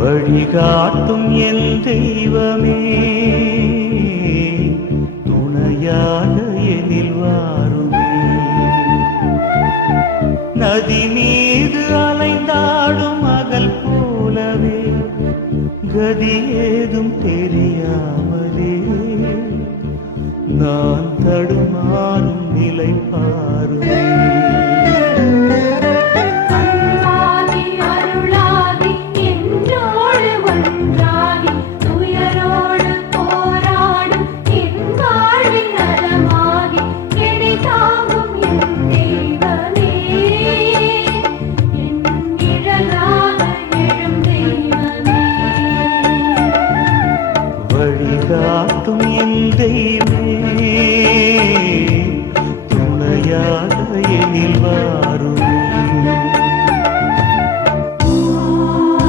வழிகாட்டும் என் தெய்வமே, துணையாக எனில் வாருமே. நதி மீது அலைந்தாடும் மகள் போலவே கதி ஏதும் தெரியாமலே நான் தடுமாறும் நிலை பாருமே. வழிகாட்டும் என் தெய்வமே,